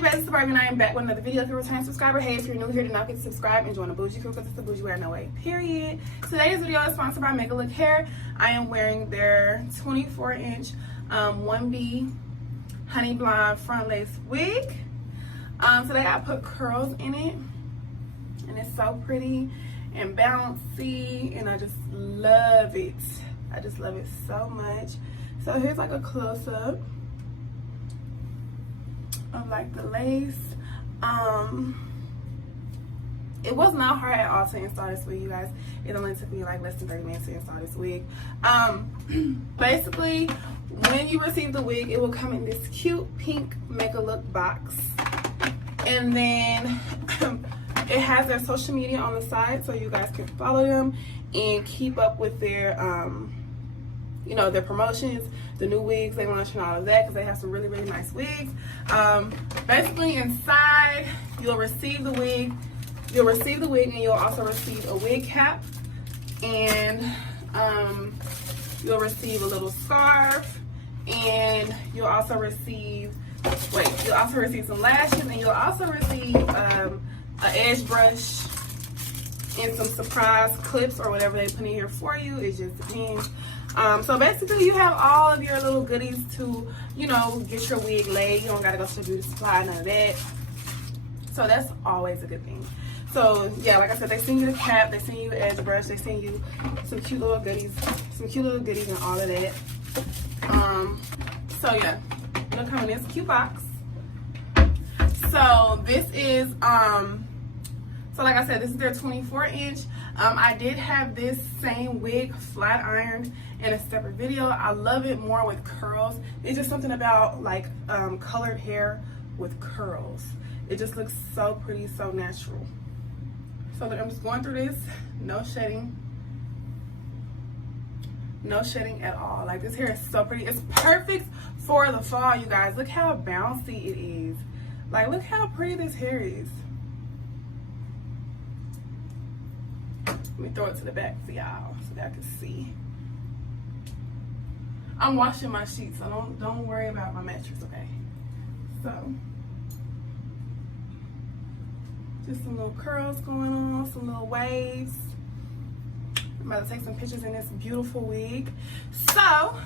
bougie basic suburban. I am back with another video. If you're a returning subscriber, hey, if you're new here, then don't forget to subscribe and join the bougie crew because it's the bougie wear no way, period. Today's video is sponsored by Megalookhair. I am wearing their 24-inch 1B honey blonde front lace wig. Today I put curls in it, and it's so pretty and bouncy, and I just love it. I just love it so much. So here's like a close-up of like the lace. It was not hard at all to install this wig, you guys. It only took me like less than 30 minutes to install this wig. Basically, when you receive the wig, it will come in this cute pink Megalook box, and then it has their social media on the side, so you guys can follow them and keep up with their you know, their promotions, the new wigs they launch and all of that, because they have some really, really nice wigs. Basically, inside you'll receive the wig. You'll receive the wig, and you'll also receive a wig cap, and you'll receive a little scarf, and you'll also receive some lashes, and you'll also receive an edge brush and some surprise clips or whatever they put in here for you. It just depends. So basically, you have all of your little goodies to, you know, get your wig laid. You don't gotta go to the beauty supply, none of that. So that's always a good thing. So yeah, like I said, they send you the cap, they send you the edge brush, they send you some cute little goodies, and all of that. So yeah, it'll come in this cute box. So this is so like I said, this is their 24-inch. I did have this same wig flat ironed in a separate video. I love it more with curls. It's just something about like colored hair with curls. It just looks so pretty, so natural. So I'm just going through this, no shedding at all. Like, this hair is so pretty. It's perfect for the fall, you guys. Look how bouncy it is. Like, look how pretty this hair is. Let me throw it to the back for y'all so y'all can see. I'm washing my sheets, so don't worry about my mattress, okay? So just some little curls going on, some little waves. I'm about to take some pictures in this beautiful wig. So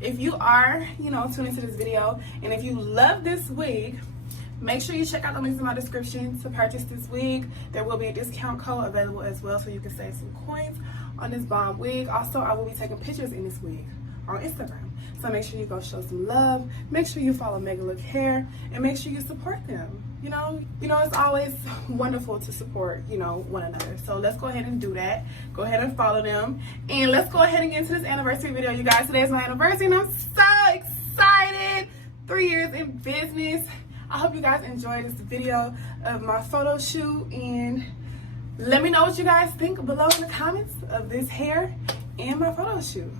if you are, you know, tuning into this video, and if you love this wig, make sure you check out the links in my description to purchase this wig. There will be a discount code available as well, so you can save some coins on this bomb wig. Also, I will be taking pictures in this wig on Instagram, so make sure you go show some love. Make sure you follow Megalookhair, and make sure you support them. You know, it's always wonderful to support, you know, one another. So let's go ahead and do that. Go ahead and follow them, and let's go ahead and get into this anniversary video, you guys. Today is my anniversary, and I'm so excited. 3 years in business. I hope you guys enjoyed this video of my photo shoot, and let me know what you guys think below in the comments of this hair and my photo shoot.